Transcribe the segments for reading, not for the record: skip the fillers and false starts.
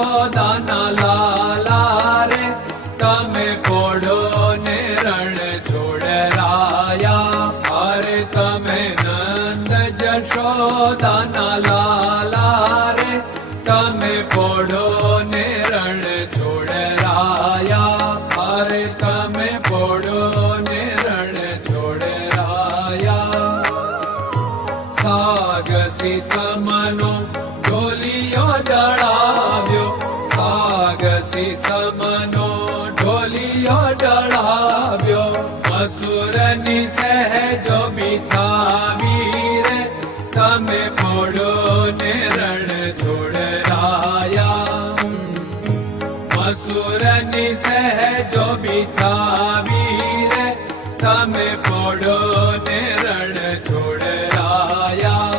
જશોદાના લાલા રે તમે પોડો ને રણ છોડરાયા. અરે તમે નંદ જશોદાના લાલા રે તમે પોડો ને રણ છોડરાયા. અરે તમે પોડો ને રણ છોડરાયા. સાગસી સમનો ઢોલિયો ડળાવ્યો, સાગસી સમનો ઢોલિયો ડળાવ્યો. મસૂરની સહેજો બિછાવી રે તમે પોડો ને રણ છોડરાયા. મસૂરની સહેજો બિછાવી રે તમે પોડો ને રણ છોડરાયા.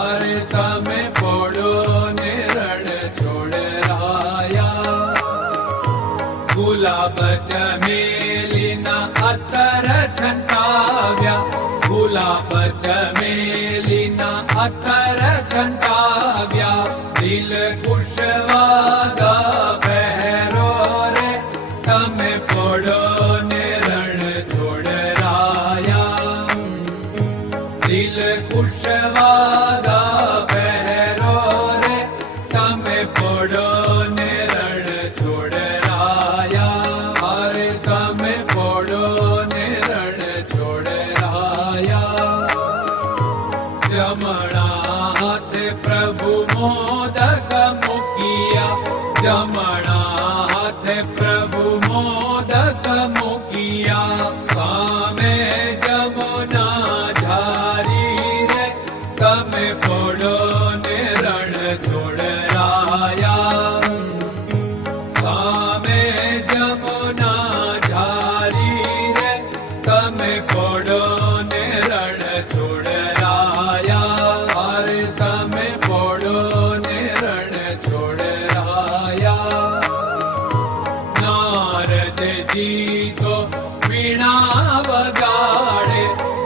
અરે તમે પોડો ને રણ છોડરાયા. ગુલાબ ચમેલીના અત્તર છંટાવ્યા, ગુલાબ ચમેલીના અત્તર છંટાવ્યા. દિલ કુશવાદા પહેરો રે તમે પોડો ને રણ છોડરાયા. દિલ કુશવાદા પહેરો રે તમે પોડો ને રણ છોડરાયા. અરે તમે પોડો ને રણ છોડરાયા. જમણા હાથે પ્રભુ મોદક મૂકિયા, જમણા હાથે પ્રભુ મોદક મૂકિયા. સામે જમુના ઝારી રે તમે પોડો ને રણ છોડરાયા. સામે જમુના ઝારી રે તમે પોડો ને રણ છોડરાયા. અરે તમે પોડો ને રણ છોડરાયા. નારદજી તો વીણા વગાડે,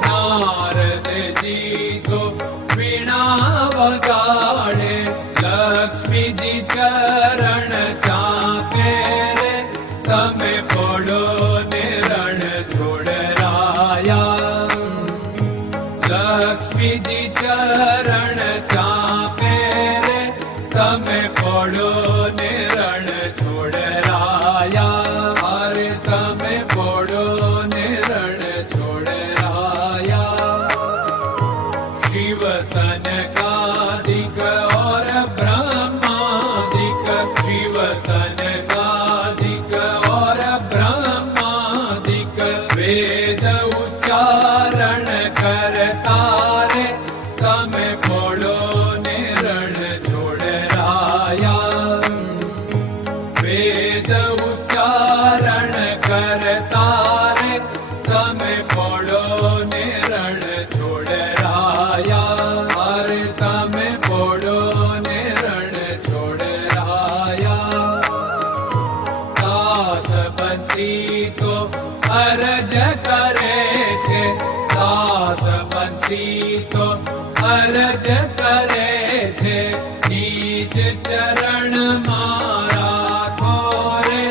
નારદજી તો વીણા વગાડે. લક્ષ્મીજી ચરણ ચાકે રે તમે પોડો ને રણ છોડરાયા. લક્ષ્મીજી ચરણ ચાપે રે તમે પોડો ને રણ છોડરાયા. અરે તમે પોડો ને રણ છોડરાયા. શિવ સનકાદિક और ब्रह्मादिक, शिव सनकादिक और ब्रह्मादिक. वेद उच्चारण करता रे તમે પોડો ને રણ છોડરાયા. વેદ ઉચ્ચારણ કરતા રે તમે પોડો ને રણ છોડરાયા. અરે તમે પોડો ને રણ છોડરાયા. દાસ બંસી તો અરજ કરે છે, દાસ બંસી તો અરજ કરે છે. નીચ ચરણ મારા ખોરે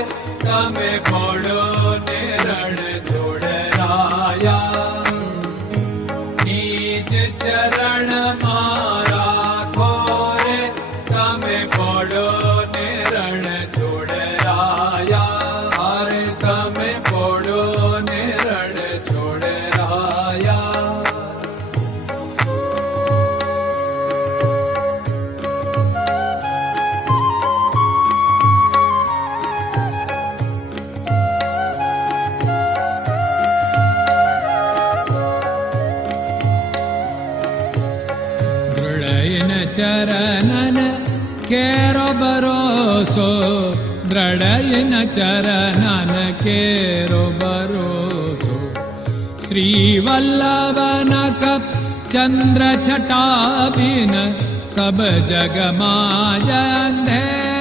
તમે પોડો ને રણ છોડરાયા. નીચ ચરણ મારા ખોરે તમે પોડો ને રણ છોડરાયા. અરે તમે પોડો ને રણ છોડરાયા. ચરણન કેરો ભરોસો, દ્રઢયન ચરણન કેરો ભરોસો. શ્રી વલ્લભન કપ ચંદ્ર છટા બિન સબ જગ માં અંધેરો.